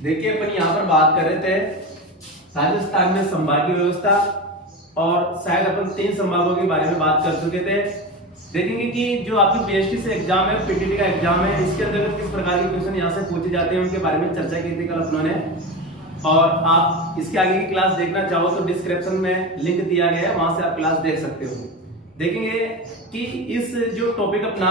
देखिए अपन यहाँ पर बात कर रहे थे राजस्थान में संभागीय व्यवस्था और शायद अपन 3 संभागों के बारे में बात कर चुके थे। देखेंगे कि जो आपकी पीएचडी से एग्जाम है, पीटीटी का एग्जाम है, इसके अंतर्गत किस प्रकार के क्वेश्चन यहाँ से पूछे जाते हैं उनके बारे में चर्चा की थी कल अपनों ने। और आप इसके आगे की क्लास देखना चाहो तो डिस्क्रिप्शन में लिंक दिया गया है, वहां से आप क्लास देख सकते हो। देखेंगे कि इस जो टॉपिक अपना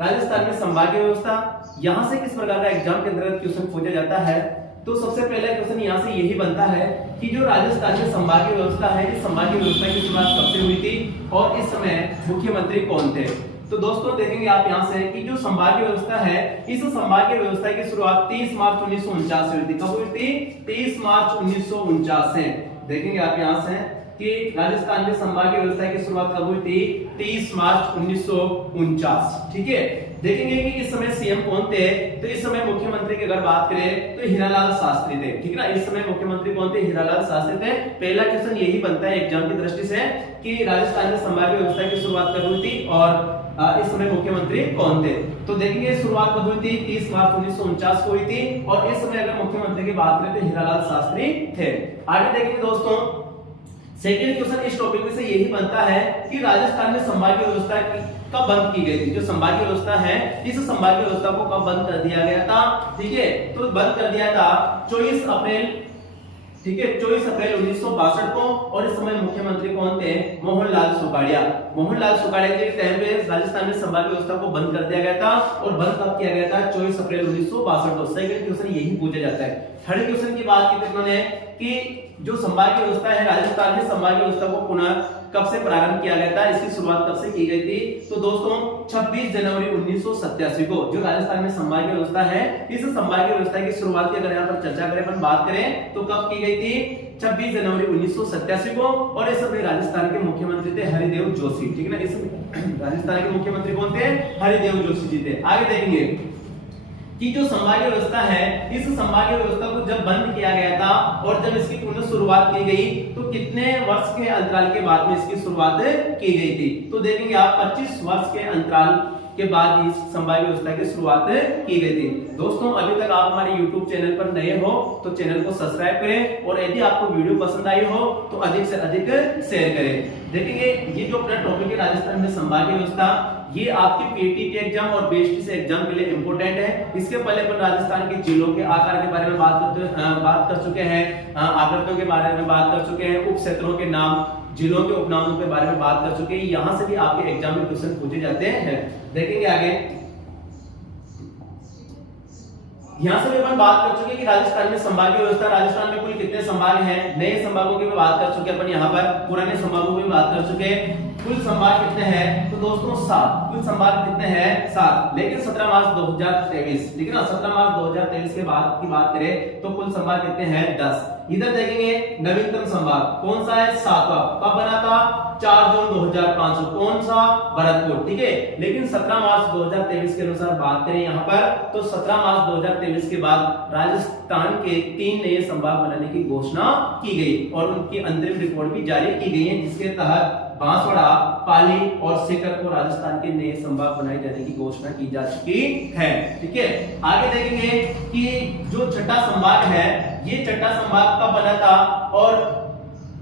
राजस्थान में संभागीय व्यवस्था, यहाँ से किस प्रकार का एग्जाम के अंतर्गत क्वेश्चन पूछा जाता है। तो सबसे पहला क्वेश्चन यहाँ से यही बनता है कि जो राजस्थान में संभागीय व्यवस्था है, इस संभागीय व्यवस्था की शुरुआत कब से हुई थी और इस समय मुख्यमंत्री कौन थे। तो दोस्तों देखेंगे आप यहाँ से कि जो संभागीय व्यवस्था है, इस संभागीय व्यवस्था की शुरुआत 30 मार्च 1949 से हुई थी। कब हुई थी? 30 मार्च 1949 से। देखेंगे आप यहाँ से कि राजस्थान में संभागीय व्यवस्था की शुरुआत कब हुई थी? 30 मार्च 1949। ठीक है। देखेंगे कि इस समय सीएम कौन थे। तो इस समय मुख्यमंत्री की अगर बात करें तो हीरालाल शास्त्री थे। ठीक है ना, इस समय मुख्यमंत्री कौन थे? हीरालाल शास्त्री थे। पहला क्वेश्चन यही बनता है एग्जाम की दृष्टि से कि राजस्थान में संभागीय व्यवस्था की शुरुआत कब हुई थी और इस समय मुख्यमंत्री कौन थे। तो देखेंगे शुरुआत कब हुई थी? 30 मार्च 1949 को हुई थी और इस समय अगर मुख्यमंत्री की बात करें तो हीरालाल शास्त्री थे। आगे देखेंगे दोस्तों, सेकंड क्वेश्चन इस टॉपिक में से यही बनता है कि राजस्थान में संभागीय व्यवस्था कब बंद की गई थी। जो संभागीय व्यवस्था है, इस संभागीय व्यवस्था को कब बंद कर दिया गया था। ठीक है, तो बंद कर दिया था 24 अप्रैल, ठीक है, 24 अप्रैल 1962 को। और इस समय मुख्यमंत्री कौन थे? मोहनलाल सुखाड़िया। मोहनलाल सुखाड़िया के टाइम पे राजस्थान में संभागीय व्यवस्था को बंद कर दिया गया था और बंद कब किया गया था? 24 अप्रैल 1962 को। सेकंड क्वेश्चन यही पूछा जाता है। थर्ड क्वेश्चन की बात की उन्होंने कि जो संभागीय व्यवस्था है, राजस्थान में संभागीय व्यवस्था को पुनः कब से प्रारंभ किया गया था, इसकी शुरुआत कब से की गई थी। तो दोस्तों 26 जनवरी 1987 को जो राजस्थान में संभागीय व्यवस्था है, इस संभागीय व्यवस्था की शुरुआत की अगर यहाँ पर चर्चा करें, अपन बात करें तो कब की गई थी? 26 जनवरी 1987 को। और इस समय राजस्थान के मुख्यमंत्री थे हरिदेव जोशी। ठीक है ना, इस राजस्थान के मुख्यमंत्री कौन थे? हरिदेव जोशी जी थे। आगे देखेंगे कि जो संभागीय व्यवस्था है, इस संभागीय व्यवस्था को जब बंद किया गया था और जब इसकी पुनः शुरुआत की गई तो कितने वर्ष के अंतराल के बाद में इसकी शुरुआत की गई थी। तो देखेंगे आप 25 वर्ष के अंतराल के बाद इस संभागीय व्यवस्था की शुरुआत की गई थी। दोस्तों अभी तक आप हमारे YouTube चैनल पर नए हो तो चैनल को सब्सक्राइब करें और यदि आपको वीडियो पसंद आई हो तो अधिक से अधिक शेयर करें। देखेंगे ये जो अपना टॉपिक है राजस्थान में संभागीय व्यवस्था, ये आपके पीटीटी एग्जाम और बीएसटी से एग्जाम के लिए इंपॉर्टेंट है। इसके पहले अपन राजस्थान के जिलों के आकार के बारे में बात कर चुके हैं, आकृतियों के बारे में बात कर चुके हैं, उप क्षेत्रों के नाम, जिलों के उपनामों के बारे में बात कर चुके हैं। यहाँ से भी आपके एग्जाम में क्वेश्चन पूछे जाते हैं। देखेंगे आगे, यहाँ से भी अपन बात कर चुके हैं कि राजस्थान में संभागीय व्यवस्था, राजस्थान में कुल कितने संभाग हैं। नए संभागों की भी बात कर चुके हैं अपन यहाँ पर, पुराने संभागों की भी बात कर चुके हैं। कुल संभाग कितने हैं? तो दोस्तों 7। कुल संभाग कितने हैं? 7। लेकिन 17 मार्च 2023, ठीक है ना, 17 मार्च 2023 के बाद की बात करें तो कुल संभाग कितने हैं? 10। इधर देखेंगे नवीनतम संभाग कौन सा है? 7वां। कब बना था? 4 जून 2005 को। कौन सा? भरतपुर। ठीक है, लेकिन 17 मार्च 2023 के अनुसार बात करें यहाँ पर तो 17 मार्च 2023 के बाद राजस्थान के 3 नए संभाग बनाने की घोषणा की गई और उनकी अंतरिम रिपोर्ट भी जारी की गई है, जिसके तहत बांसवाड़ा, पाली और सीकर को राजस्थान के नए संभाग बनाए जाने की घोषणा की जा चुकी है। ठीक है, आगे देखेंगे कि जो छठा संभाग है, ये छठा संभाग कब बना था और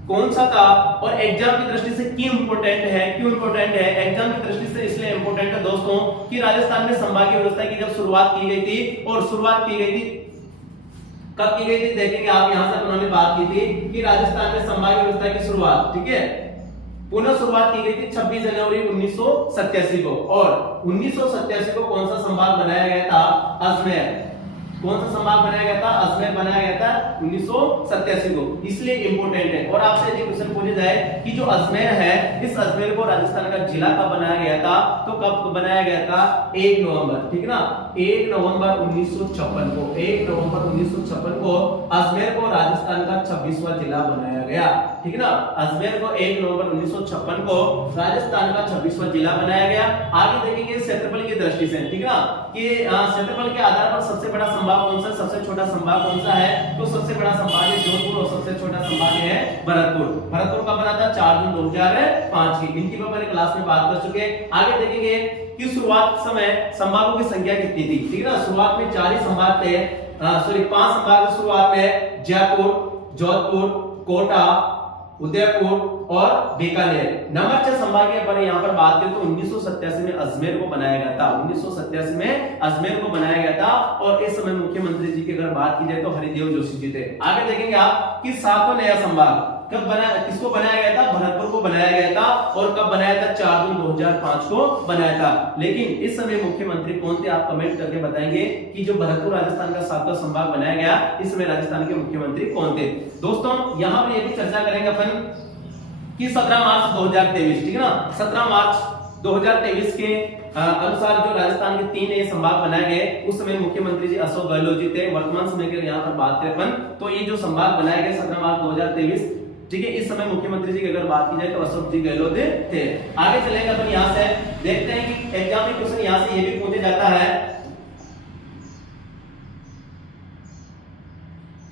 कौन सा था और एग्जाम की दृष्टि से क्यों इंपोर्टेंट है। क्यों इंपोर्टेंट है? एग्जाम की दृष्टि से इसलिए इंपोर्टेंट है दोस्तों कि राजस्थान में संभागीय व्यवस्था की जब शुरुआत की गई थी और शुरुआत की गई थी कब की गई थी। देखेंगे आप यहाँ से उन्होंने बात की थी कि राजस्थान में संभागीय व्यवस्था की शुरुआत, ठीक है, पुनः शुरुआत की गई थी 26 जनवरी 1987 को। और 1987 को कौन सा संभाग बनाया गया था? अजमेर। कौन सा संभाग बनाया गया था? अजमेर बनाया गया था 1987 को, इसलिए इंपोर्टेंट है। और आपसे यदि क्वेश्चन पूछा जाए कि जो अजमेर है, इस अजमेर को राजस्थान का जिला कब बनाया गया था, तो कब बनाया गया था? 1 नवंबर, ठीक है ना, 1 नवंबर 1956 को। 1 नवंबर 1956 को अजमेर को राजस्थान का 26वां जिला बनाया गया। ठीक है ना, अजमेर को 1 नवंबर 1956 को राजस्थान का 26वां जिला बनाया गया। आगे देखेंगे क्षेत्रफल की दृष्टि से, ठीक है ना, कि क्षेत्रफल के आधार पर सबसे बड़ा संभाग कौन सा, सबसे छोटा संभाग कौन सा है। तो सबसे बड़ा संभाग है जोधपुर और सबसे छोटा संभाग है भरतपुर। भरतपुर कब बना था? 4 जून 2005 की। इनकी मैं पहले क्लास में बात कर चुके हैं। आगे देखेंगे कि शुरुआत समय संभागों की संख्या कितनी थी, ठीक है ना। शुरुआत में 4 ही संभाग थे, 5 संभाग शुरुआत में जयपुर, जोधपुर, कोटा, उदयपुर और बीकानेर। नंबर 6 संभागीय पर यहाँ पर बात करें तो 1987 में अजमेर को बनाया गया था, 1987 में अजमेर को बनाया गया था। और इस समय मुख्यमंत्री जी की अगर बात की जाए तो हरिदेव जोशी जी थे। आगे देखेंगे आप कि 7वां नया संभाग कब बनाया, किसको बनाया गया था, भरतपुर को बनाया गया था। और कब बनाया था, 4 जून 2005 को बनाया था। लेकिन इस समय मुख्यमंत्री कौन थे, आप कमेंट करके बताएंगे कि जो भरतपुर राजस्थान का 7वां संभाग बनाया गया, इस समय राजस्थान के मुख्यमंत्री कौन थे। दोस्तों यहाँ पर ये भी चर्चा करेंगे अपन कि 17 मार्च 2023, ठीक है ना, 17 मार्च 2023 के अनुसार जो राजस्थान के 3 नए संभाग बनाए गए, उस समय मुख्यमंत्री जी अशोक गहलोत जी थे। वर्तमान समय के यहाँ पर बात करें अपन तो ये जो संभाग बनाए गए 17 मार्च 2023, ठीक है, इस समय मुख्यमंत्री जी की अगर बात की जाए तो अशोक जी गहलोत थे। आगे चलेंगे अपन यहाँ से देखते हैं कि एग्जाम में क्वेश्चन यहाँ से ये भी पूछा जाता है,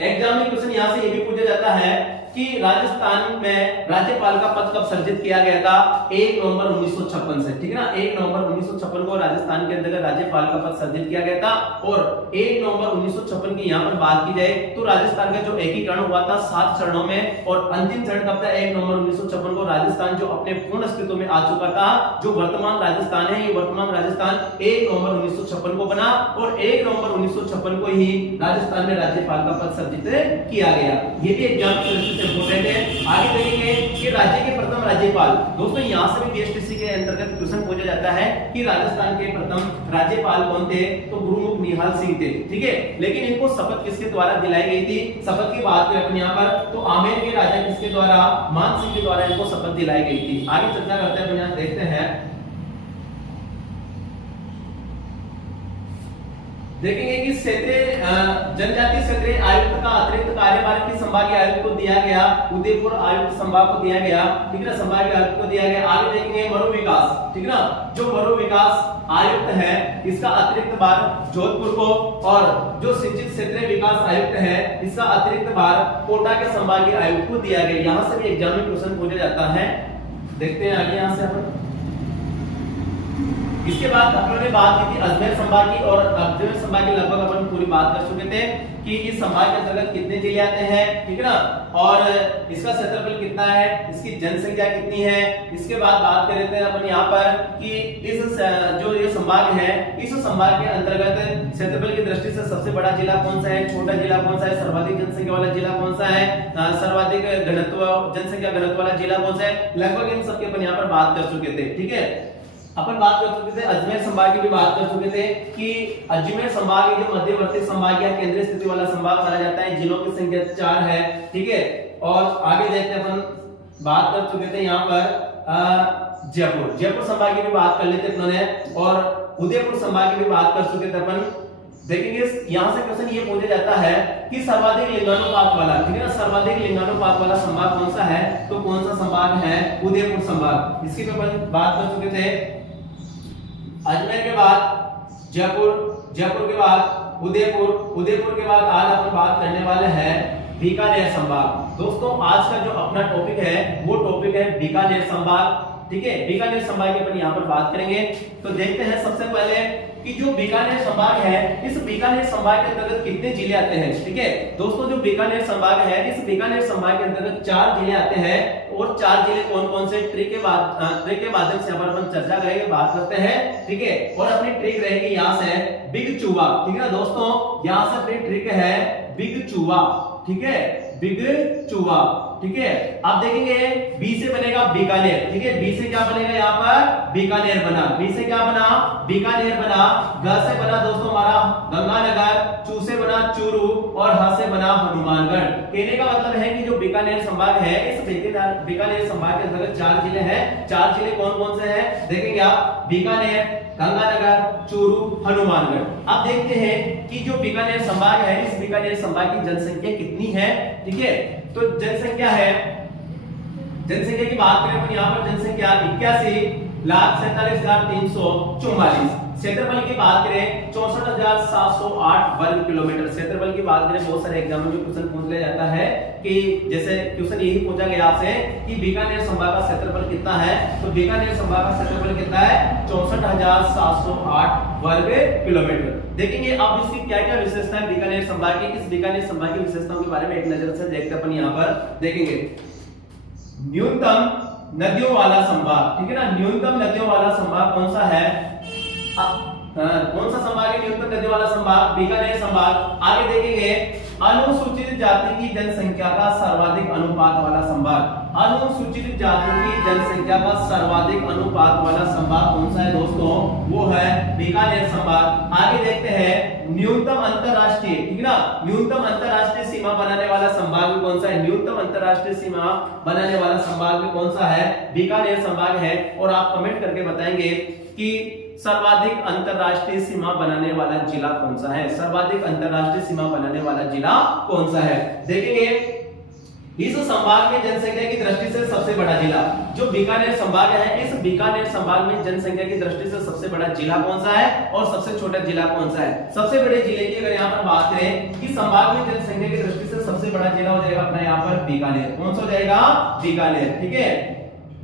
एग्जाम में क्वेश्चन यहाँ से ये भी पूछा जाता है कि राजस्थान में राज्यपाल का पद कब सृजित किया गया था, 1 नवंबर 1956 से, ठीक है ना। 1 नवंबर 1956 को राजस्थान के अंतर्गत राज्यपाल का पद सृजित किया गया था। और 1 नवंबर 1956 की यहाँ पर बात की जाए तो राजस्थान का जो एकीकरण हुआ था 7 चरणों में, और अंतिम चरण कब था, 1 नवंबर 1956 को राजस्थान जो अपने पूर्ण अस्तित्व में आ चुका था। जो वर्तमान राजस्थान है, ये वर्तमान राजस्थान 1 नवंबर 1956 को बना, और 1 नवंबर 1956 को ही राजस्थान में राज्यपाल का पद सृजित किया गया। ये भी एग्जाम से इंपॉर्टेंट है। आगे देखेंगे कि राज्य के प्रथम राज्यपाल, दोस्तों यहां से भी बीएसटीसी के अंतर्गत क्वेश्चन पूछा जाता है कि राजस्थान के प्रथम राज्यपाल कौन थे, तो गुरुमुख निहाल सिंह थे, ठीक है। लेकिन इनको शपथ किसके द्वारा दिलाई गई थी, शपथ की बात करें अपन यहां पर तो आमेर के राजा किसके द्वारा, मान सिंह के द्वारा इनको शपथ दिलाई गई थी। आगे चर्चा करते हैं, यहां देखते हैं, देखेंगे कि क्षेत्रीय जनजातीय क्षेत्रीय आयुक्त का अतिरिक्त कार्यभार किस संभागीय आयुक्त को दिया गया, उदयपुर आयुक्त संभाग को दिया गया, ठीक है ना, संभागीय आयुक्त को दिया गया। आगे देखेंगे मरु विकास, ठीक है ना, जो मरु विकास आयुक्त है इसका अतिरिक्त भार जोधपुर को, और जो सिंचित क्षेत्रीय विकास आयुक्त है इसका अतिरिक्त भार कोटा के संभागीय आयुक्त को दिया गया। यहां से भी एग्जाम में क्वेश्चन पूछा जाता है। देखते हैं आगे यहां से अपन, इसके बाद अपन ने बात की थी अजमेर संभाग की, और अजमेर संभाग की लगभग अपन पूरी बात कर चुके थे कि इस संभाग के अंतर्गत कितने जिले आते हैं, ठीक है ना, और इसका क्षेत्रफल कितना है, इसकी जनसंख्या कितनी है। इसके बाद बात कर रहे थे अपन यहाँ पर कि इस जो ये संभाग है, इस संभाग के अंतर्गत क्षेत्रफल की दृष्टि से सबसे बड़ा जिला कौन सा है, छोटा जिला कौन सा है, सर्वाधिक जनसंख्या वाला जिला कौन सा है, सर्वाधिक घनत्व जनसंख्या घनत्व वाला जिला कौन सा है, लगभग इन सबके अपन यहाँ पर बात कर चुके थे, ठीक है। अपन बात कर चुके थे अजमेर संभाग की भी बात कर चुके थे कि अजमेर संभाग जो मध्यवर्ती संभाग या केंद्रीय स्थिति वाला संभाग माना जाता है, जिलों की संख्या 4 है, ठीक है। और आगे देखते हैं अपन बात कर चुके थे यहाँ पर जयपुर संभाग की भी बात कर लेते अपन ने, और उदयपुर संभाग की भी बात कर चुके थे अपन। देखेंगे यहाँ से क्वेश्चन ये पूछा जाता है कि सर्वाधिक लिंगानुपात वाला, ठीक है ना, सर्वाधिक लिंगानुपात वाला संभाग कौन सा है, तो कौन सा संभाग है, उदयपुर संभाग। इसकी भी अपन बात कर चुके थे। अजमेर के बाद जयपुर के बाद उदयपुर के बाद आज अपन बात करने वाले हैं बीकानेर संभाग। दोस्तों आज का जो अपना टॉपिक है वो टॉपिक है बीकानेर संभाग, ठीक है। बीकानेर संभाग की अपन यहाँ पर बात करेंगे। तो देखते हैं सबसे पहले कि जो बीकानेर संभाग है, इस बीकानेर संभाग के अंतर्गत कितने जिले आते हैं, ठीक है। दोस्तों जो बीकानेर संभाग है, इस बीकानेर संभाग के अंतर्गत 4 जिले आते हैं, और 4 जिले कौन कौन से, ट्रिक के माध्यम से अपन चर्चा करेंगे, बात करते हैं, ठीक है। और अपनी ट्रिक रहेगी यहाँ से बिग चूहा, ठीक है ना दोस्तों, यहाँ से अपनी ट्रिक है बिग चूहा, ठीक है, बिग चूहा, ठीक है। आप देखेंगे बी से बनेगा बीकानेर, ठीक है, बी से क्या बनेगा यहाँ पर बीकानेर बना, बी से क्या बना बीकानेर बना, ग से बना दोस्तों हमारा गंगानगर, चू से बना चूरू, और ह से बना हनुमानगढ़। कहने का मतलब है कि जो बीकानेर संभाग है, इस बीकानेर संभाग के अंतर्गत 4 जिले हैं। 4 जिले कौन कौन से हैं, देखेंगे आप, बीकानेर, गंगानगर, चूरू, हनुमानगढ़। अब देखते हैं कि जो बीकानेर संभाग है, इस बीकानेर संभाग की जनसंख्या कितनी है, ठीक है। तो जनसंख्या है, जनसंख्या की बात करें तो यहाँ पर जनसंख्या 81,47,344, क्षेत्रफल की बात करें 64,708 वर्ग किलोमीटर। क्षेत्रफल की बात करें, बहुत सारे एग्जाम में क्वेश्चन पूछ लिया जाता है कि जैसे क्वेश्चन यही पूछा गया आपसे कि बीकानेर संभाग का क्षेत्रफल कितना है, तो बीकानेर संभाग का क्षेत्रफल कितना है 64,708 वर्ग किलोमीटर। देखेंगे अब इसकी क्या क्या विशेषता है बीकानेर संभाग की। इस बीकानेर संभाग की विशेषताओं के बारे में एक नजर से देखते अपन यहाँ पर देखेंगे। न्यूनतम नदियों वाला संभाग, ठीक है ना, न्यूनतम नदियों वाला संभाग कौन सा है, कौन सा संभाग है न्यूनतम नदी वाला संभाग, बीकानेर संभाग। आगे देखेंगे अनुसूचित जाति की जनसंख्या का सर्वाधिक अनुपात वाला संभाग। अनुसूचित जाति की जनसंख्या का सर्वाधिक अनुपात वाला संभाग कौन सा है दोस्तों, वो है बीकानेर संभाग। आगे देखते हैं न्यूनतम अंतरराष्ट्रीय, ठीक है ना, न्यूनतम अंतरराष्ट्रीय सीमा बनाने वाला संभाग भी कौन सा है, न्यूनतम अंतरराष्ट्रीय सीमा बनाने वाला संभाग भी कौन सा है, बीकानेर संभाग है। और आप कमेंट करके बताएंगे कि सर्वाधिक अंतरराष्ट्रीय सीमा बनाने वाला जिला कौन सा है, सर्वाधिक अंतरराष्ट्रीय सीमा बनाने वाला जिला कौन सा है। देखेंगे इस संभाग में जनसंख्या की दृष्टि से सबसे बड़ा जिला जो बीकानेर संभाग है, इस बीकानेर संभाग में जनसंख्या की दृष्टि से सबसे बड़ा जिला कौन सा है और सबसे छोटा जिला कौन सा है। सबसे बड़े जिले की अगर यहाँ पर बात करें कि संभाग में जनसंख्या की दृष्टि से सबसे बड़ा जिला हो जाएगा अपना यहाँ पर बीकानेर। कौन सा हो जाएगा, बीकानेर, ठीक है।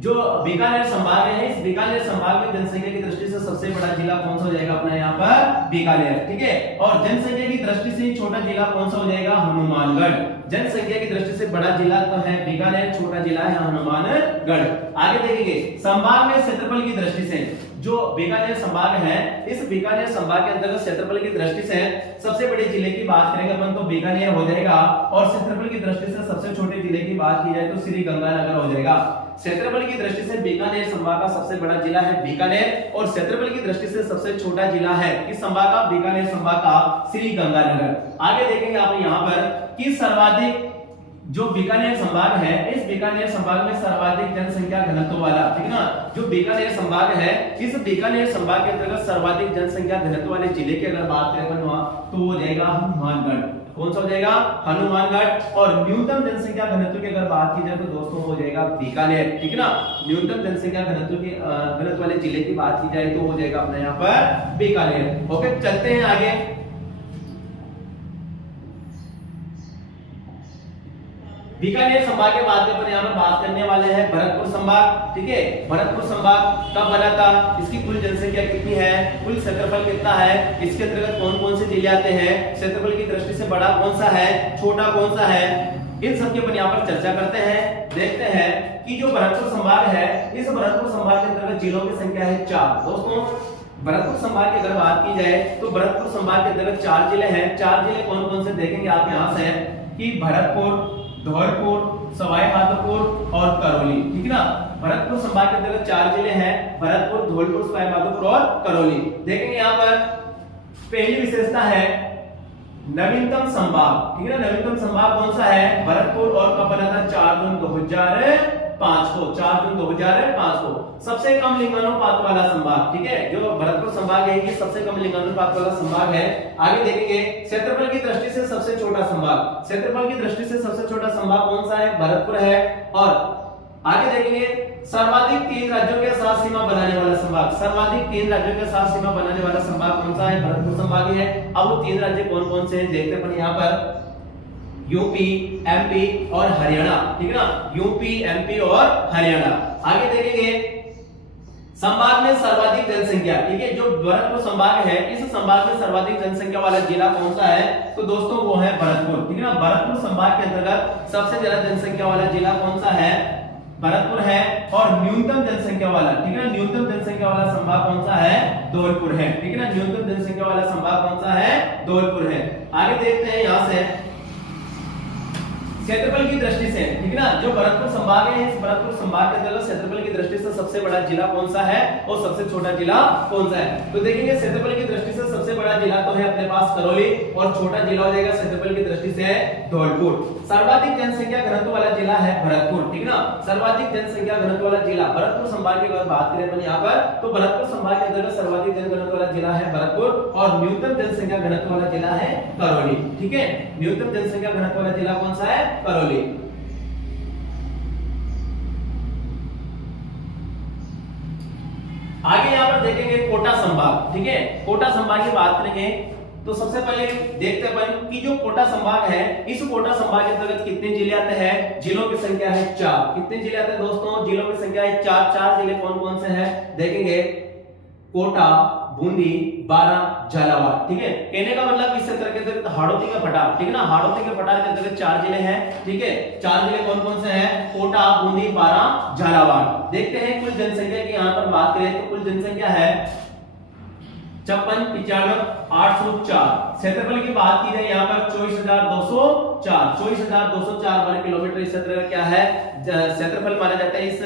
जो बीकानेर संभाग है, इस बीकानेर संभाग में जनसंख्या की दृष्टि से सबसे बड़ा जिला कौन सा हो जाएगा अपना यहाँ पर बीकानेर, ठीक है। और जनसंख्या की दृष्टि से छोटा जिला कौन सा हो जाएगा, हनुमानगढ़। जनसंख्या की दृष्टि से बड़ा जिला तो है बीकानेर, छोटा जिला है हनुमानगढ़। आगे देखेंगे संभाग में क्षेत्रफल की दृष्टि से जो बीकानेर संभाग है, इस बीकानेर संभाग के अंतर्गत क्षेत्रफल की दृष्टि से सबसे बड़े जिले की बात करेंगे अपन तो बीकानेर हो जाएगा, और क्षेत्रफल की दृष्टि से सबसे छोटे जिले की बात की जाए तो श्री गंगानगर हो जाएगा। क्षेत्रफल की दृष्टि से बीकानेर संभाग का सबसे बड़ा जिला है बीकानेर, और क्षेत्रफल की दृष्टि से सबसे छोटा जिला है किस संभाग का, बीकानेर संभाग का श्री गंगानगर। आगे देखेंगे आप यहाँ पर कि सर्वाधिक जो बीकानेर संभाग है, इस बीकानेर संभाग में सर्वाधिक जनसंख्या घनत्व वाला, ठीक है ना, जो बीकानेर संभाग है, इस बीकानेर संभाग के अंतर्गत सर्वाधिक जनसंख्या घनत्व वाले जिले की अगर बात करें तो वो हो जाएगा हनुमानगढ़। कौन सा हो जाएगा, हनुमानगढ़। और न्यूनतम जनसंख्या घनत्व की अगर बात की जाए तो दोस्तों हो जाएगा बीकानेर, ठीक है ना। न्यूनतम जनसंख्या घनत्व की घनत्व वाले जिले की बात की जाए तो हो जाएगा अपना यहाँ पर बीकानेर। ओके, चलते हैं आगे। बीकानेर संभाग के बाद में यहाँ पर बात करने वाले हैं भरतपुर संभाग, ठीक है। भरतपुर संभाग कब बना था, इसकी कुल जनसंख्या कितनी है, कुल क्षेत्रफल कितना है, इसके अंतर्गत कौन कौन से जिले आते हैं, क्षेत्रफल की दृष्टि से बड़ा कौन सा है, छोटा कौन सा है, इन सब के ऊपर यहाँ पर चर्चा करते हैं। देखते हैं कि जो भरतपुर संभाग है, इस भरतपुर संभाग के अंतर्गत जिलों की संख्या है 4। दोस्तों भरतपुर संभाग की अगर बात की जाए तो भरतपुर संभाग के अंतर्गत 4 जिले हैं। 4 जिले कौन कौन से देखेंगे आप यहाँ से कि भरतपुर, धौलपुर, सवाई माधोपुर और करौली, ठीक है ना। भरतपुर संभाग के अंतर्गत 4 जिले हैं, भरतपुर, धौलपुर, सवाई माधोपुर और करौली। देखेंगे यहाँ पर पहली विशेषता है नवीनतम संभाग, ठीक है ना। नवीनतम संभाग कौन सा है, भरतपुर, और कब बना था, 4 जून 2005 को, 4 जून 2005 को। सबसे कम लिंगानुपात वाला संभाग, ठीक है, जो भरतपुर संभाग है ये सबसे कम लिंगानुपात वाला संभाग है। आगे देखेंगे क्षेत्रफल की दृष्टि से सबसे छोटा संभाग, क्षेत्रफल की दृष्टि से सबसे छोटा संभाग कौन सा है, भरतपुर है। और आगे देखेंगे सर्वाधिक 3 राज्यों के साथ सीमा बनाने वाला संभाग, सर्वाधिक 3 राज्यों के साथ सीमा बनाने वाला संभाग कौन सा है, भरतपुर संभाग ही है। अब वो 3 राज्य कौन कौन से हैं देखते हैं यहाँ पर, यूपी, एमपी और हरियाणा, ठीक है ना, यूपी, एमपी और हरियाणा। आगे देखेंगे संभाग में सर्वाधिक जनसंख्या, ठीक है, जो भरतपुर संभाग है, इस संभाग में सर्वाधिक जनसंख्या वाला जिला कौन सा है, तो दोस्तों वो है भरतपुर, ठीक है ना। भरतपुर संभाग के अंतर्गत सबसे ज्यादा जनसंख्या वाला जिला कौन सा है, भरतपुर है। और न्यूनतम जनसंख्या वाला, ठीक है ना, न्यूनतम जनसंख्या वाला संभाग कौन सा है, धौलपुर है, ठीक है ना। न्यूनतम जनसंख्या वाला संभाग कौन सा है, धौलपुर है। आगे देखते हैं यहाँ से क्षेत्रफल की दृष्टि से, ठीक है ना, जो भरतपुर संभाग है, इस भरतपुर संभाग के अंतर्गत क्षेत्रफल की दृष्टि से सबसे बड़ा जिला कौन सा है और सबसे छोटा जिला कौन सा है। तो देखेंगे क्षेत्रफल की दृष्टि से सबसे बड़ा जिला तो है अपने पास करौली, और छोटा जिला हो जाएगा क्षेत्रफल की दृष्टि से धौलपुर। सर्वाधिक जनसंख्या घनत्व वाला जिला है भरतपुर, ठीक है ना। सर्वाधिक जनसंख्या घनत्व वाला जिला भरतपुर संभाग की अगर बात करें अपन यहाँ पर, तो भरतपुर संभाग के अंतर्गत सर्वाधिक जनघनत्व वाला जिला है भरतपुर, और न्यूनतम जनसंख्या घनत्व वाला जिला है करौली, ठीक है। न्यूनतम जनसंख्या घनत्व वाला जिला कौन सा है, करौली। आगे यहाँ पर देखेंगे कोटा संभाग, ठीक है। कोटा संभाग की बात करेंगे तो सबसे पहले देखते हैं कि जो कोटा संभाग है, इस कोटा संभाग के अंतर्गत कितने जिले आते हैं। जिलों की संख्या है 4। कितने जिले आते हैं दोस्तों, जिलों की संख्या है 4। 4 जिले कौन कौन से हैं देखेंगे, कोटा, बूंदी, बारां, झालावाड़, ठीक है। कहने का मतलब इस क्षेत्र के अंतर्गत हाड़ौती का पठार, ठीक है ना, हाड़ौती के पठार के अंतर्गत 4 जिले हैं, ठीक है। 4 जिले कौन कौन से हैं, कोटा, बूंदी, बारां, झालावाड़। देखते हैं कुल जनसंख्या की यहाँ पर बात करें तो कुल जनसंख्या है 56,95,804। क्षेत्रफल की बात की जाए यहाँ पर 24,204 वर्ग किलोमीटर इस क्षेत्र का क्या है, क्षेत्रफल माना जाता है इस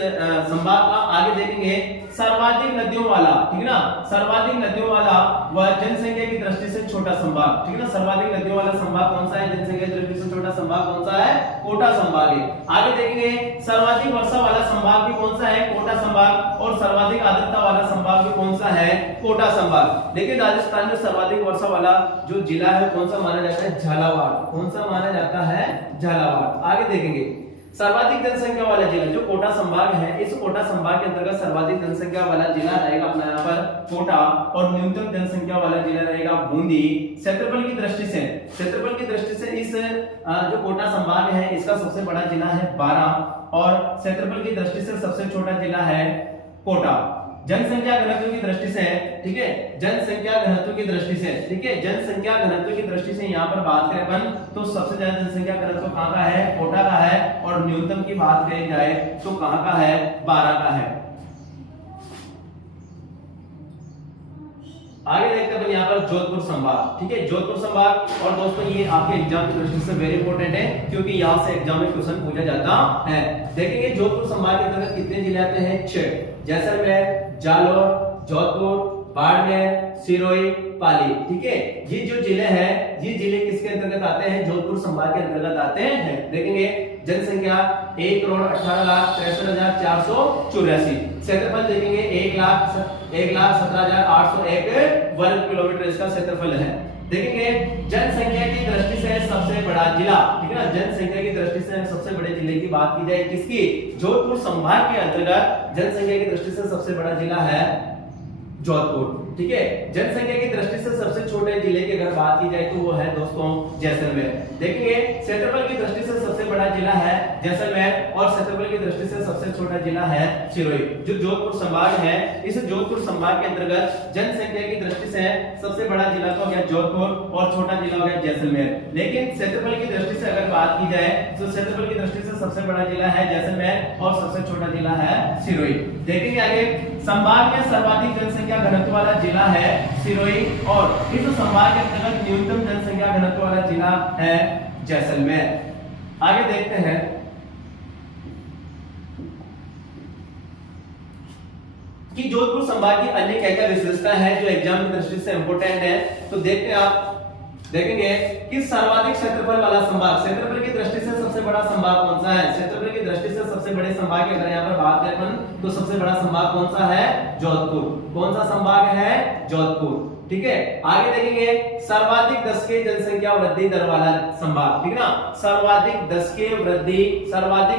संभाग का। आगे देखेंगे सर्वाधिक नदियों वाला, ठीक है ना, सर्वाधिक नदियों वाला व जनसंख्या की दृष्टि से छोटा संभाग, ठीक है ना। सर्वाधिक नदियों वाला संभाग कौन सा है, जनसंख्या की दृष्टि से छोटा संभाग कौन सा है, कोटा संभाग है। आगे देखेंगे सर्वाधिक वर्षा वाला संभाग भी कौन सा है, कोटा संभाग, और सर्वाधिक आर्द्रता वाला संभाग भी कौन सा है, कोटा संभाग। देखिए राजस्थान में सर्वाधिक वर्षा वाला जो जिला है कौन सा माना जाता है, झालावाड़। कौन सा माना जाता है, झालावाड़। आगे देखेंगे सर्वाधिक जनसंख्या वाला जिला जो कोटा संभाग है, इस कोटा संभाग के अंतर्गत सर्वाधिक जनसंख्या वाला जिला रहेगा अपना यहाँ पर कोटा, और न्यूनतम जनसंख्या वाला जिला रहेगा बूंदी। क्षेत्रफल की दृष्टि से, क्षेत्रफल की दृष्टि से इस जो कोटा संभाग है इसका सबसे बड़ा जिला है बारां, और क्षेत्रफल की दृष्टि से सबसे छोटा जिला है कोटा। जनसंख्या घनत्व की दृष्टि से, ठीक है, जनसंख्या घनत्व की दृष्टि से, ठीक है, जनसंख्या घनत्व की दृष्टि से यहाँ पर बात करें अपन तो सबसे ज्यादा जनसंख्या घनत्व कहाँ का है, कोटा का है, और न्यूनतम की बात करी जाए तो कहाँ का है, बारां का है। आगे देखते हैं यहाँ पर जोधपुर संभाग, ठीक है, जोधपुर संभाग। और दोस्तों ये आपके एग्जाम की दृष्टि से वेरी इंपॉर्टेंट है क्योंकि यहाँ से एग्जाम में क्वेश्चन पूछा जाता है। देखेंगे जोधपुर संभाग के अंतर्गत कितने जिले आते हैं, 6। जैसलमेर, जालौर, जोधपुर, बाड़मेर, सिरोही, पाली, ठीक है। ये जो जिले हैं ये जिले किसके अंतर्गत आते हैं, जोधपुर संभाग के अंतर्गत आते हैं। देखेंगे जनसंख्या 1,18,63,484। क्षेत्रफल देखेंगे 1,17,801 वर्ग किलोमीटर इसका क्षेत्रफल है। देखेंगे जनसंख्या की दृष्टि से सबसे बड़ा जिला, ठीक है ना, जनसंख्या की दृष्टि से सबसे बड़े जिले की बात की जाए किसकी, जोधपुर संभाग के अंतर्गत जनसंख्या की दृष्टि से सबसे बड़ा जिला है जोधपुर, ठीक है। जनसंख्या की दृष्टि से सबसे छोटे जिले की अगर बात की जाए तो वो है दोस्तों जैसलमेर। देखेंगे क्षेत्रफल की दृष्टि से सबसे बड़ा जिला है जैसलमेर, और क्षेत्रफल की दृष्टि से सबसे छोटा जिला है सिरोही। जो जोधपुर संभाग है, इस जोधपुर संभाग के अंतर्गत जनसंख्या की दृष्टि से सबसे बड़ा जिला तो हो गया जोधपुर, और छोटा जिला हो गया जैसलमेर। लेकिन क्षेत्रफल की दृष्टि से अगर बात की जाए तो क्षेत्रफल की दृष्टि से सबसे बड़ा जिला है जैसलमेर, और सबसे छोटा जिला है सिरोही। देखेंगे आगे संभाग में सर्वाधिक जनसंख्या घनत्व वाला जिला है सिरोही, और इस संभाग के अंतर्गत न्यूनतम जनसंख्या घनत्व वाला जिला है जैसलमेर। आगे देखते हैं कि जोधपुर संभाग की अन्य क्या क्या विशेषता है जो एग्जाम की दृष्टि से इंपोर्टेंट है। तो देखते हैं आप देखेंगे कि सर्वाधिक क्षेत्रफल वाला संभाग, क्षेत्रफल की दृष्टि से सबसे बड़ा संभाग कौन सा है, क्षेत्रफल की दृष्टि से सबसे बड़े संभाग की अगर यहाँ पर बात करें तो सबसे बड़ा संभाग कौन सा है, जोधपुर। कौन सा संभाग है, जोधपुर, ठीक है। आगे देखेंगे सर्वाधिक दशकीय जनसंख्या वृद्धि दर वाला संभाग, ठीक है ना, सर्वाधिक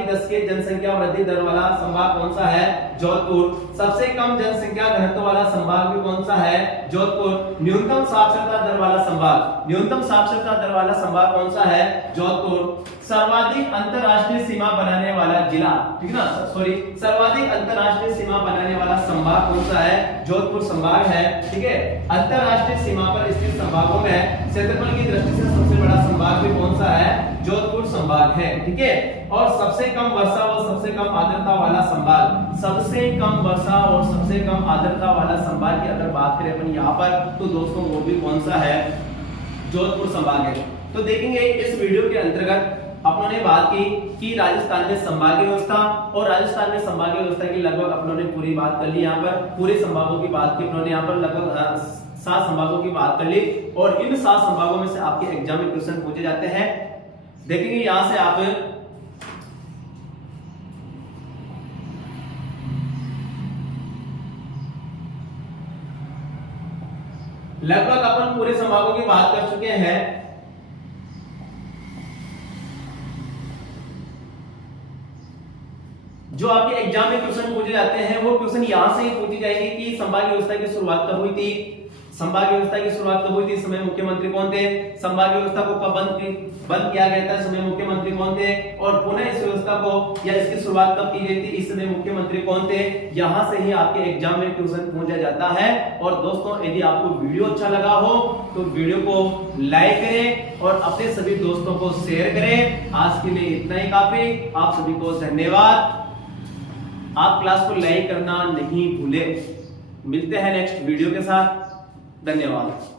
दशकीय जनसंख्या वृद्धि दर वाला संभाग कौन सा है, जोधपुर। सबसे कम जनसंख्या घनत्व वाला संभाग भी कौन सा है, जोधपुर। न्यूनतम साक्षरता दर वाला संभाग, न्यूनतम साक्षरता दर वाला संभाग कौन सा है, जोधपुर। सर्वाधिक अंतरराष्ट्रीय सीमा बनाने वाला जिला, ठीक है ना, सॉरी, सर्वाधिक अंतरराष्ट्रीय सीमा बनाने वाला संभाग कौन सा है, जोधपुर संभाग है, ठीक है। अंतरराष्ट्रीय सीमा पर स्थित संभागों में क्षेत्रफल की दृष्टि से सबसे बड़ा संभाग भी कौन सा है, जोधपुर संभाग है, ठीक है। और सबसे कम वर्षा और सबसे कम आर्द्रता वाला संभाग, सबसे कम वर्षा और सबसे कम आर्द्रता वाला संभाग की अगर बात करें अपन यहाँ पर तो दोस्तों वो भी कौन सा है, जोधपुर संभाग है। तो देखेंगे इस वीडियो के अंतर्गत अपनों ने बात की कि राजस्थान में संभागीय व्यवस्था, और राजस्थान में संभागीय व्यवस्था की लगभग अपनों ने पूरी बात कर ली। यहाँ पर पूरे संभागों की बात की अपनों ने, यहाँ पर लगभग 7 संभागों की बात कर ली, और इन 7 संभागों में से आपके एग्जाम में क्वेश्चन पूछे जाते हैं। देखेंगे यहां से आप लगभग अपन पूरे संभागों की बात कर चुके हैं। जो आपके एग्जाम में क्वेश्चन पूछे जाते हैं वो क्वेश्चन यहां से ही पूछे जाएंगे कि संभाग व्यवस्था की शुरुआत कब हुई थी, संभाग व्यवस्था की शुरुआत कब हुई थी, समय मुख्यमंत्री कौन थे, संभाग व्यवस्था को कब बंद किया गया था, समय मुख्यमंत्री कौन थे, और पुनः इस व्यवस्था को या इसकी शुरुआत कब की गई थी, इस समय मुख्यमंत्री कौन थे। यहां से ही आपके एग्जाम में क्वेश्चन पूछा जाता है। और दोस्तों यदि आपको वीडियो अच्छा लगा हो तो वीडियो को लाइक करें और अपने सभी दोस्तों को शेयर करें। आज के लिए इतना ही काफी। आप सभी को धन्यवाद। आप क्लास को लाइक करना नहीं भूले। मिलते हैं नेक्स्ट वीडियो के साथ। धन्यवाद।